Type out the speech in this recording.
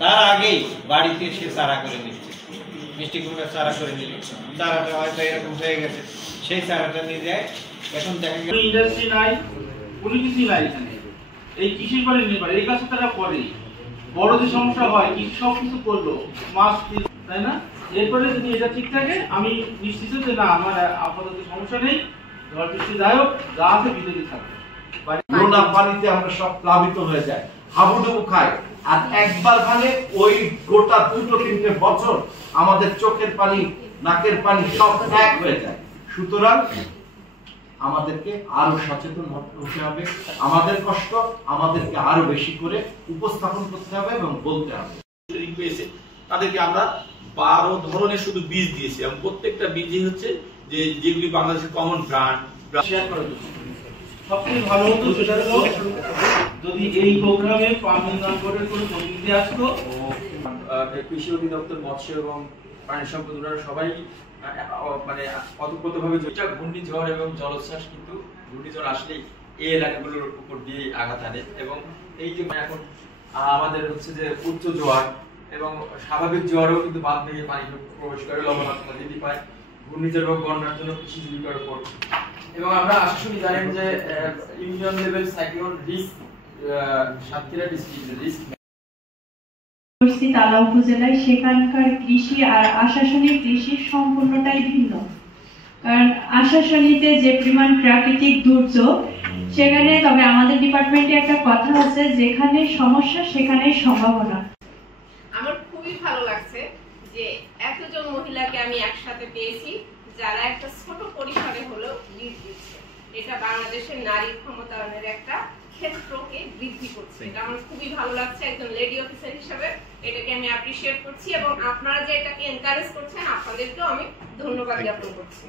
তার আগেই বাড়িতে সে চারা করে নিচ্ছে, মিষ্টি কুমড়ার চারা করে নিল, চারাটা হয়তো এরকম হয়ে গেছে, সেই চারাটা নিয়ে যায়। এখন দেখা গেল ইন্ডাস্ট্রি নাই, কোনো কিছুই নাই এখানে, এই কৃষির পরে নির্ভর, এই কাজটা তারা করে। বড় যে সমস্যা হয় কৃষি সব কিছু করলো, মাছ, তাই না? এরপরে যদি এটা ঠিক থাকে আমি নিশ্চিত যে না আমার আপাতত সমস্যা নেই, ঝড় বৃষ্টি যাই হোক যা আছে ভিতরে থাকবে। নোনা পানিতে আমরা সব প্লাবিত হয়ে যায়, হাবুডুবু খাই, আর একবার মানে ওই গোটা 2-3 বছর আমাদের চোখের পানি, নাকের পানি সব এক হয়ে যায়। সুতরাং আমাদেরকে আরো সচেতন হতে হবে, আমাদের কষ্ট আমাদেরকে আরো বেশি করে উপস্থাপন করতে হবে এবং বলতে হবে। তাদেরকে আমরা 12 ধরনের শুধু বীজ দিয়েছি এবং প্রত্যেকটা বীজই হচ্ছে যে যেগুলি বাংলাদেশের কমন ব্র্যান্ড শেয়ার করার জন্য সবচেয়ে ভালো হতো সেটা হলো যদি এই প্রোগ্রামে ফার্মিং বোর্ডের কোনো প্রতিনিধি আসতো, কৃষি অধিদপ্তর, মৎস্য এবং প্রাণী সম্পদ সবাই মানে অতপ্রতভাবে ঘূর্ণিঝড় এবং জলোচ্ছ্বাস, কিন্তু ঘূর্ণিঝড় আসলেই এই এলাকাগুলোর উপর দিয়ে আঘাত আনে এবং এই যে এখন আমাদের হচ্ছে যে উচ্চ জোয়ার এবং স্বাভাবিক জোয়ারেও কিন্তু বাঁধ ভেঙে পানি প্রবেশ করে, লবণাক্ততা বৃদ্ধি পায়, ঘূর্ণিঝড় এবং বন্যার জন্য কৃষি জীবিকার উপর। এবং আমরা আশাশুনি জানেন যে union level cyclone risk Satkhira ডিস্ট্রিক্টের রিস্ক তালা উপজেলায়, সেখানকার কৃষি আর আশাশুনির কৃষি সম্পূর্ণটাই ভিন্ন। কারণ আশাশুনিতে যে পরিমাণ প্রাকৃতিক দুর্যোগ সেখানে, তবে আমাদের ডিপার্টমেন্টে একটা কথা আছে, যেখানে সমস্যা সেখানেই সম্ভাবনা। আমার খুবই ভালো লাগছে যে এতজন মহিলাকে আমি একসাথে পেয়েছি যারা একটা ছোট পরিসরে হলেও লিড দিচ্ছে। এটা বাংলাদেশের নারী ক্ষমতায়নের একটা ক্ষেত্রকে বৃদ্ধি করছে। এটা আমার খুবই ভালো লাগছে একজন লেডি অফিসার হিসেবে, এটাকে আমি অ্যাপ্রিশিয়েট করছি এবং আপনারা যে এটাকে এনকারেজ করছেন আপনাদেরকেও আমি ধন্যবাদ জ্ঞাপন করছি।